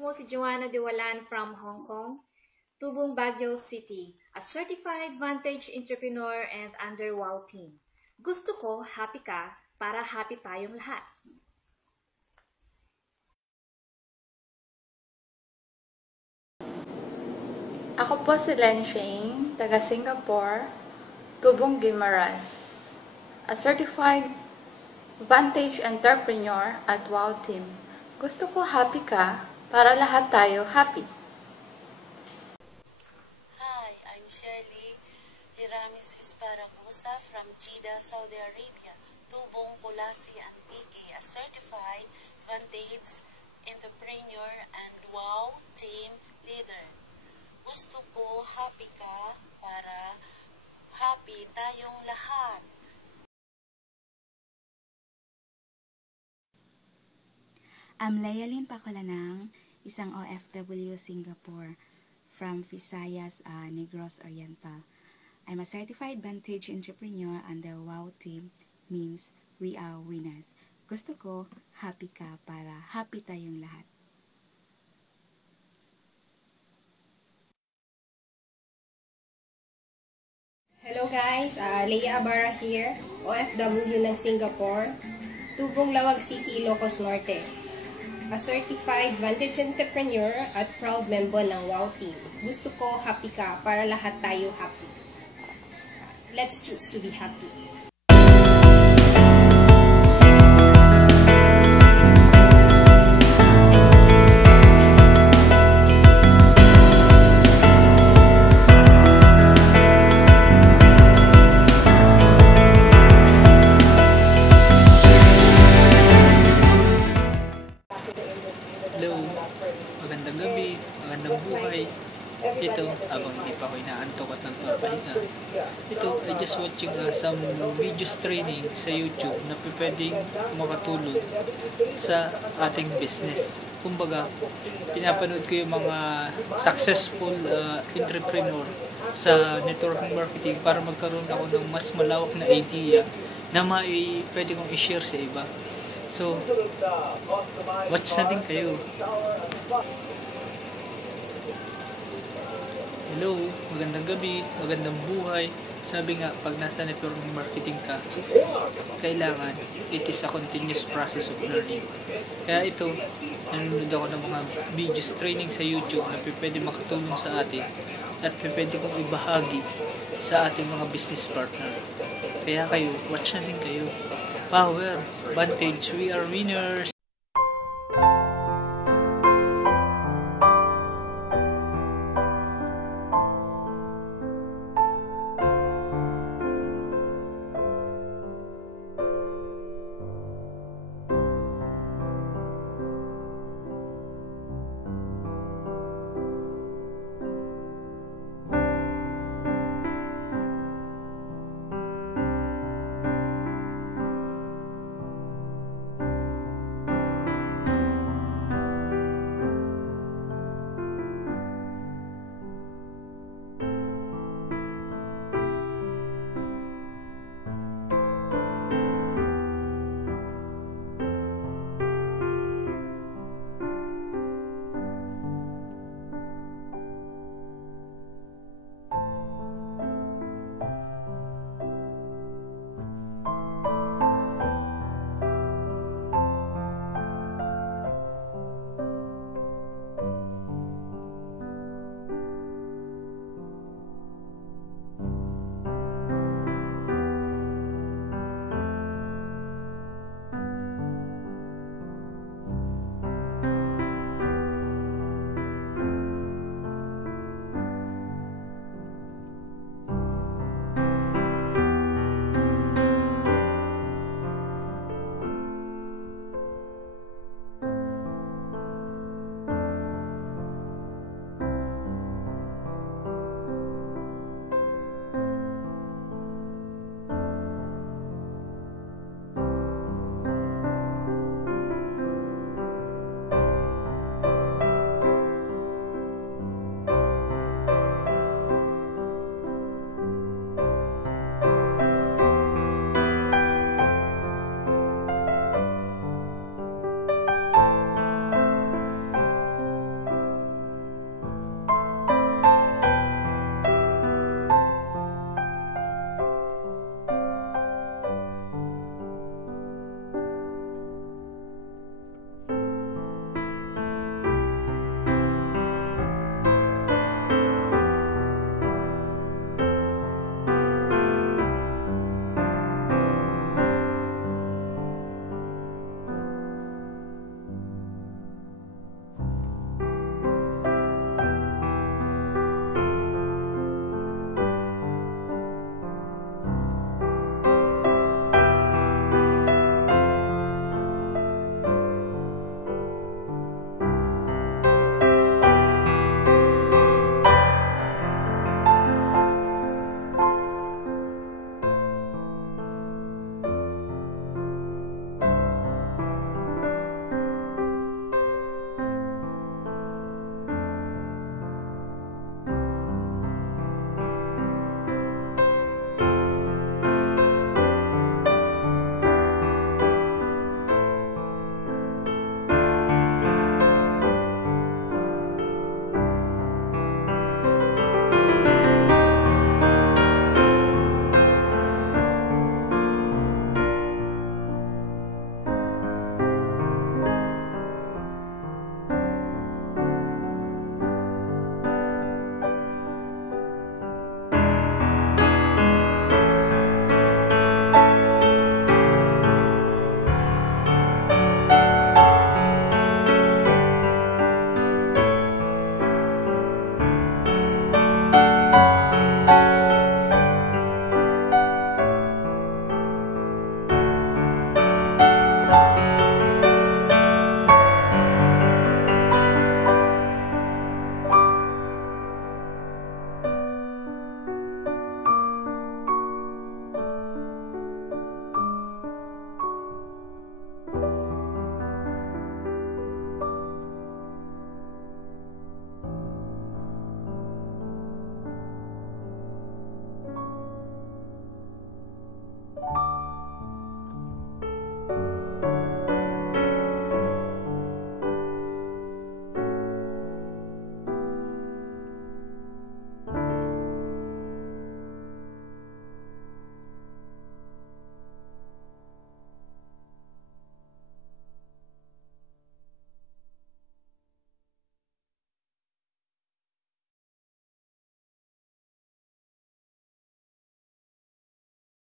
mo si Joanna Diwalan from Hong Kong, Tubong Baguio City, a certified Vantage entrepreneur and under WOW team. Gusto ko happy ka para happy tayong lahat. Ako po si Len Shane, taga Singapore, Tubong Guimaras, a certified Vantage entrepreneur at WOW team. Gusto ko happy ka para lahat tayo happy. Hi, I'm Shirley Hiramis Esparacusa from Jeddah, Saudi Arabia, Tubong Polasi Antique, a certified Vantage entrepreneur and WOW team leader. Gusto ko happy ka para happy tayong lahat. I'm Layalyn Pacolanang, isang OFW Singapore from Visayas, Negros Oriental. I'm a certified Vantage entrepreneur under WOW team, means we are winners. Gusto ko happy ka para happy tayong lahat. Hello guys, Leia Abara here, OFW ng Singapore, Tubong Lawag City, Ilocos Norte. A certified Vantage entrepreneur at proud member ng WOW team. Gusto ko happy ka para lahat tayo happy. Let's choose to be happy. Hello, magandang gabi, magandang buhay. Ito, habang hindi pa ako inaantok at nagpapahinga. Ito, I just watching some videos training sa YouTube na pwedeng makatulong sa ating business. Kumbaga, pinapanood ko yung mga successful entrepreneur sa network marketing para magkaroon ako ng mas malawak na idea na pwede kong i-share sa iba. So, watch na din kayo. Hello, magandang gabi, magandang buhay. Sabi nga, pag nasa network marketing ka, kailangan, it is a continuous process of learning. Kaya ito, nanonood ako ng mga videos training sa YouTube na pwede makatulong sa atin at pwede kong ibahagi sa ating mga business partner. Kaya kayo, watch na din kayo. Power, Vantage, we are winners!